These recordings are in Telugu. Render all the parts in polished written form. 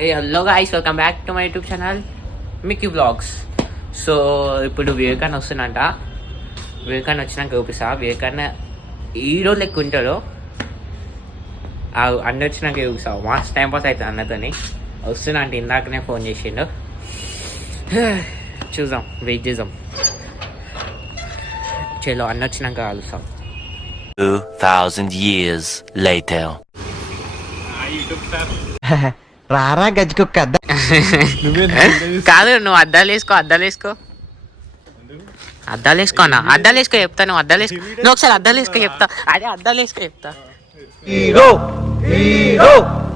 Hello guys, welcome back to my YouTube channel Mickey vlogs. So ఇప్పుడు వివేకాన్ని వస్తున్నంట. వివేకాన్ని వచ్చినాక చూపిస్తా. వివేకాన్న హీరో లెక్క ఉంటాడు. అన్న వచ్చినాక చూపిస్తా. మాస్ టైం పాస్ అవుతుంది అన్నతోని. వస్తున్నా అంటే ఇందాకనే ఫోన్ చేసిండు. చూద్దాం, వెయిట్ చేద్దాం. చలో అన్న వచ్చినాక కలుస్తాం. 2000 years later. రారా గజ్జుకుక్క కాదు, నువ్వు అద్దాలు వేసుకో అన్న. అద్దాలు వేసుకో చెప్తా. నువ్వు అద్దాలు వేసుకో. నువ్వు ఒకసారి అద్దాలు వేసుకో చెప్తా. అదే అద్దాలు వేసుకో చెప్తా. Hero hero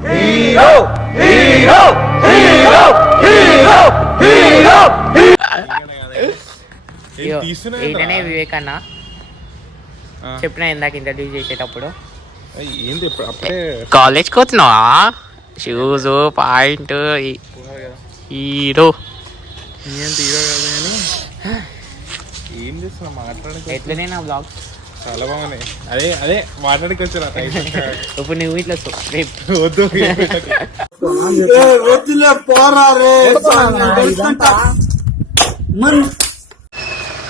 hero hero hero hero hero ఈయననే వివేకన్న. చెప్పిన ఇందాక ఇంట్రడ్యూస్ చేసేటప్పుడు. కాలేజ్కి పోతున్నావా? షూస్ పాయింట్ హీరో ఏం చేస్తున్నా మాట్లాడక ఎట్లనే నా బ్లాగ్స్ చాలా బాగున్నాయి. అదే మాట్లాడికి వచ్చారా ఇప్పుడు నువ్వు ఇట్లా వద్దు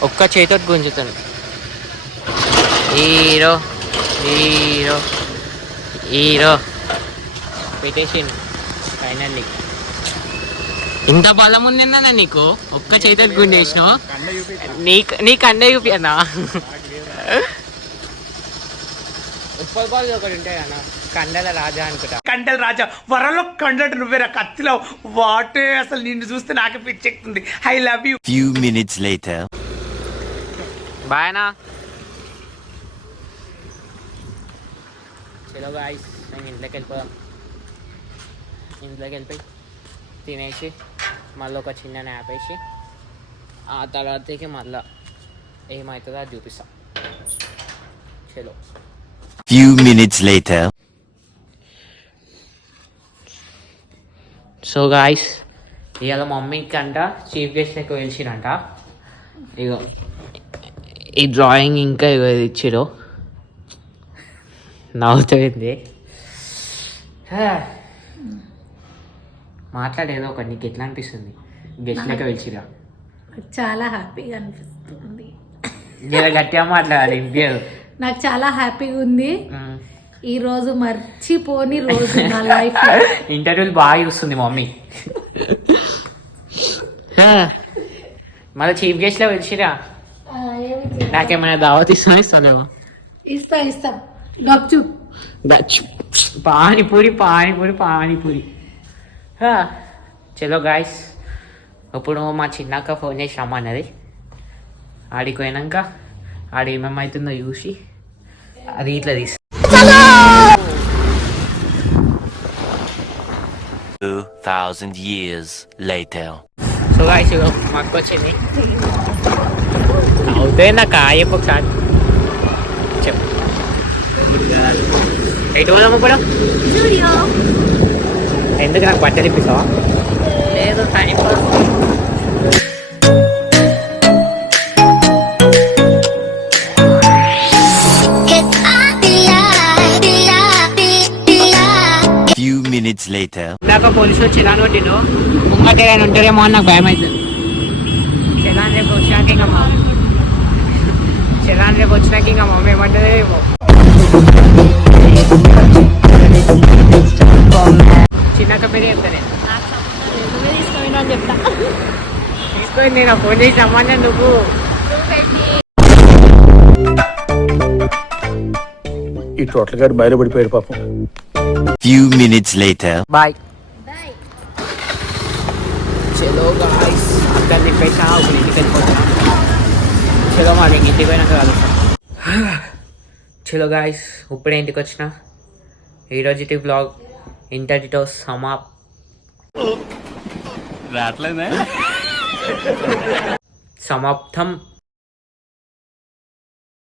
ఒక్క చేతో గుంజుతాను. హీరో హీరో హీరో పెట్టేసిండు ఫైనల్లీ. ఇంత బలం ఉందన్నా నీకు? ఒక్క చేతితో గుండేసినావు. నీకు అండే చూపి అన్నా. ఉప్పల్ బాల్ ఒకటి ఉంటాయి అన్న, కండల రాజా అనుకుంటా. కండల రాజా వరలో కండలు నువ్వేరా కత్తిలో వాటే. అసలు నిన్ను చూస్తే నాకు పిచ్చెక్కుతుంది. I love you. Few minutes later. Bye అన్నా. చలో గాయ్స్, మేము ఇంట్లోకి వెళ్ళిపోదాం. ఇంట్లోకి వెళ్ళిపోయి తినేసి మళ్ళీ ఒక చిన్న న్యాప్ వేసి ఆ తర్వాతకి మళ్ళీ ఏమవుతుందో అది చూపిస్తాం. చలో. Few minutes later. So guys, ఇవాళ మమ్మీకి అంట చీఫ్ గెస్ట్ లెక్క పిలిచిరంట. ఇగో ఈ డ్రాయింగ్ ఇంకా ఇగో ఇది ఇచ్చిరు. నవ్వుతుంది. మాట్లాడేదో ఒకటి. నీకు ఎట్లా అనిపిస్తుంది గెస్ట్ లెక్క పిలిచిరా? చాలా హ్యాపీగా అనిపిస్తుంది. జర గట్టిగా మాట్లాడాలి, ఇండియా. నాకు చాలా హ్యాపీగా ఉంది. ఈ రోజు మర్చిపోని రోజు నా లైఫ్. ఇంటర్వ్యూలు బాగా చూస్తుంది మమ్మీ. మళ్ళీ చీఫ్ గెస్ట్ లో పిలిచిరా. నాకేమైనా దావత్ ఇస్తానేమో. ఇస్తాం గప్చు పానీపూరి. చలో గాయస్, ఇప్పుడు మా చిన్నాక ఫోన్ చేసి రమ్మన్నది. ఆడికి పోయినాక ఆడ ఏమేమవుతుందో చూసి అది ఇట్లా తీసి 2000 years later. సో గాయస్, మా అక్క వచ్చింది. అవుతాయి నాకు చెప్పు ఒకసారి. చెప్పు ఎటు పోదాము ఇప్పుడు? ఎందుకు నాకు బట్టలు ఇప్పిస్తావా? లేదు, time pass. Few minutes later. ఇందాక పోలీసు చలాన్ కొట్టిండు. ముంగట ఉంటారేమో అని నాకు భయం అవుతుంది. చలాన్ రేపు వచ్చినాక ఇంకా మమ్మీ ఏమంటుందో ఏమో. చిన్నక్క పేరు చెప్తా నేను. తీసుకొని నేను ఫోన్ చేసి రమ్మన్నా. నువ్వు ఈ టోటల్ గారు బయట పడిపోయాడు పాపం. Few minutes later. బాయ్. చలో గాయ్స్, అక్కడ నింపేసా. ఇప్పుడు ఇంటికి వెళ్ళిపోతున్నా. చలో మరి ఇంటికి పోయినాక కలుస్తాం. చలో గాయ్స్, ఇప్పుడే ఇంటికి వచ్చిన. ఈరోజు బ్లాగ్ ఇంతటితో సమాప్తం.